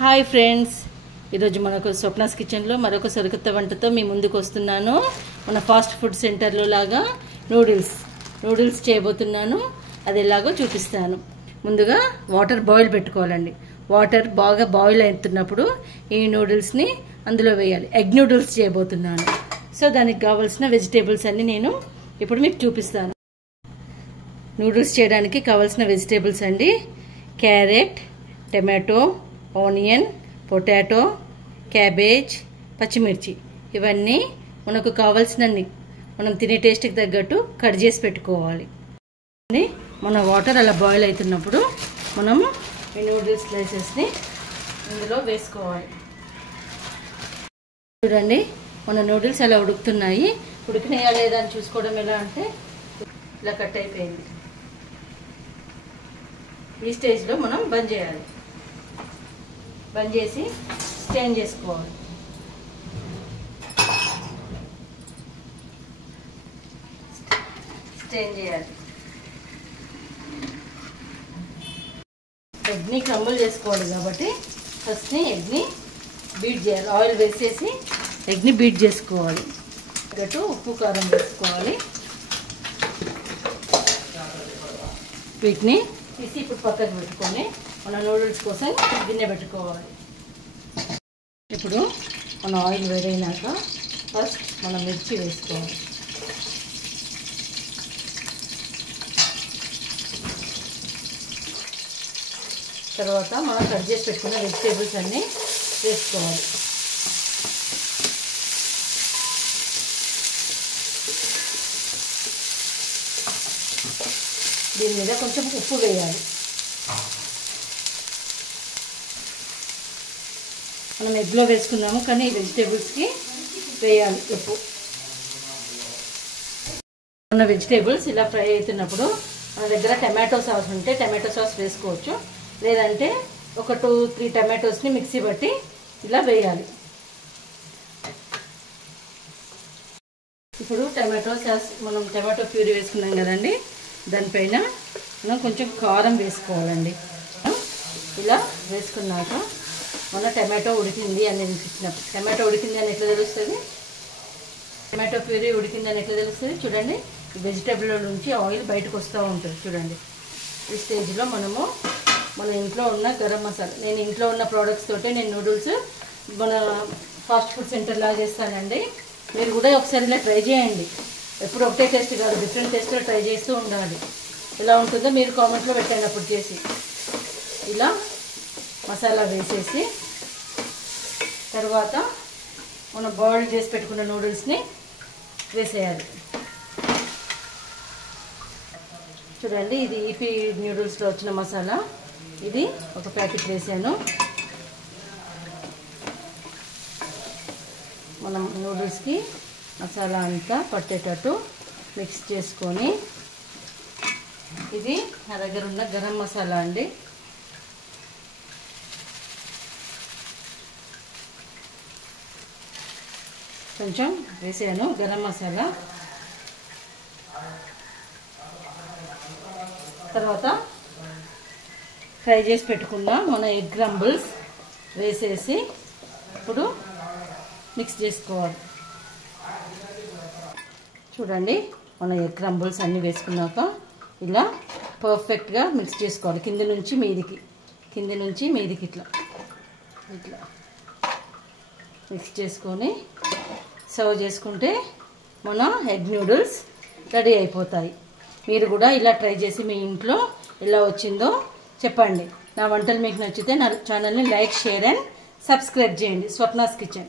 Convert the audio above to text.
Hi friends, ఈరోజు మనకు స్వప్నాస్ కిచెన్లో మరొక సరికొత్త వంటతో మీ ముందుకు వస్తున్నాను. మన ఫాస్ట్ ఫుడ్ సెంటర్లో లాగా నూడిల్స్ చేయబోతున్నాను. అది ఎలాగో చూపిస్తాను. ముందుగా వాటర్ బాయిల్ పెట్టుకోవాలండి. వాటర్ బాగా బాయిల్ అవుతున్నప్పుడు ఈ నూడిల్స్ని అందులో వేయాలి. ఎగ్ నూడిల్స్ చేయబోతున్నాను. సో దానికి కావాల్సిన వెజిటేబుల్స్ అన్నీ నేను ఇప్పుడు మీకు చూపిస్తాను. నూడిల్స్ చేయడానికి కావాల్సిన వెజిటేబుల్స్ అండి: carrot, tomato, onion, potato, cabbage, పచ్చిమిర్చి. ఇవన్నీ మనకు కావాల్సినన్ని మనం తినే టేస్ట్కి తగ్గట్టు కట్ చేసి పెట్టుకోవాలి. మన వాటర్ అలా బాయిల్ అవుతున్నప్పుడు మనము ఈ నూడిల్స్ స్లైసెస్ని ఇందులో వేసుకోవాలి. చూడండి, మన నూడిల్స్ అలా ఉడుకుతున్నాయి. ఉడికినాయా లేదా అని చూసుకోవడం ఎలా అంటే ఇలా కట్ అయిపోయింది. ఈ స్టేజ్లో మనం బంద్ చేయాలి. బంద్ చేసి స్టెయిన్ చేసుకోవాలి. స్టెయిన్ చేయాలి. ఎగ్ని క్రంబుల్ చేసుకోవాలి కాబట్టి ఫస్ట్ ఎగ్ని బీట్ చేయాలి. ఆయిల్ వేసేసి ఎగ్ని బీట్ చేసుకోవాలి. గట్టు ఉప్పు కారం వేసుకోవాలి. వీటిని తీసి ఇప్పుడు పక్కకు పెట్టుకొని మన నూడిల్స్ కోసం గిన్నె పెట్టుకోవాలి. ఇప్పుడు మన ఆయిల్ వేడైనాక ఫస్ట్ మనం మిర్చి వేసుకోవాలి. తర్వాత మనం కట్ చేసి పెట్టుకున్న వెజిటేబుల్స్ అన్నీ వేసుకోవాలి. దీని మీద కొంచెం ఉప్పు వేయాలి. మనం ఎగ్లో వేసుకున్నాము కానీ ఈ వెజిటేబుల్స్కి వేయాలి ఉప్పు. మన వెజిటేబుల్స్ ఇలా ఫ్రై అవుతున్నప్పుడు మన దగ్గర టమాటో సాస్ ఉంటే టమాటో సాస్ వేసుకోవచ్చు. లేదంటే ఒక 2-3 టమాటోస్ని మిక్సీ బట్టి ఇలా వేయాలి. ఇప్పుడు టమాటో సాస్ మనం టమాటో ప్యూరీ వేసుకున్నాం కదండి, దానిపైన మనం కొంచెం కారం వేసుకోవాలండి. ఇలా వేసుకున్నాక మన టమాటో ఉడికింది అని అనిపించినప్పుడు, టమాటో ఉడికింది అని ఎట్లా తెలుస్తుంది, టమాటో ప్యూరీ ఉడికింది అని ఎట్లా తెలుస్తుంది చూడండి. వెజిటేబుల్ నుంచి ఆయిల్ బయటకు వస్తూ ఉంటుంది చూడండి. ఈ స్టేజ్లో మనము మన ఇంట్లో ఉన్న గరం మసాలా, నేను ఇంట్లో ఉన్న ప్రోడక్ట్స్ తోటే నేను నూడిల్స్ మన ఫాస్ట్ ఫుడ్ సెంటర్ లాగా చేస్తానండి. మీరు కూడా ఒకసారి ఇలా ట్రై చేయండి. ఎప్పుడు ఒకటే టేస్ట్ కాదు, డిఫరెంట్ టేస్ట్లో ట్రై చేస్తూ ఉండాలి. ఎలా ఉంటుందో మీరు కామెంట్లో పెట్టండి. అప్పుడు చేసి ఇలా మసాలా వేసేసి తర్వాత మనం బాయిల్ చేసి పెట్టుకున్న నూడిల్స్ని వేసేయాలి. చూడండి, ఇది ఈపీ నూడిల్స్లో వచ్చిన మసాలా. ఇది ఒక ప్యాకెట్ వేసాను. మనం నూడిల్స్కి మసాలా అంతా పట్టేటట్టు మిక్స్ చేసుకొని, ఇది నా దగ్గర ఉన్న గరం మసాలా అండి. కొంచెం వేసాను గరం మసాలా. తర్వాత ఫ్రై చేసి పెట్టుకున్న మన ఎగ్ క్రంబుల్స్ వేసేసి ఇప్పుడు మిక్స్ చేసుకోవాలి. చూడండి, మన ఎగ్ క్రంబుల్స్ అన్నీ వేసుకున్నాక ఇలా పర్ఫెక్ట్గా మిక్స్ చేసుకోవాలి. కింద నుంచి మీదికి ఇట్లా మిక్స్ చేసుకొని సర్వ్ చేసుకుంటే మన ఎగ్ నూడిల్స్ రెడీ అయిపోతాయి. మీరు కూడా ఇలా ట్రై చేసి మీ ఇంట్లో ఎలా వచ్చిందో చెప్పండి. నా వంటలు మీకు నచ్చితే నా ఛానల్ని లైక్, షేర్ అండ్ సబ్స్క్రైబ్ చేయండి. స్వప్నాస్ కిచెన్.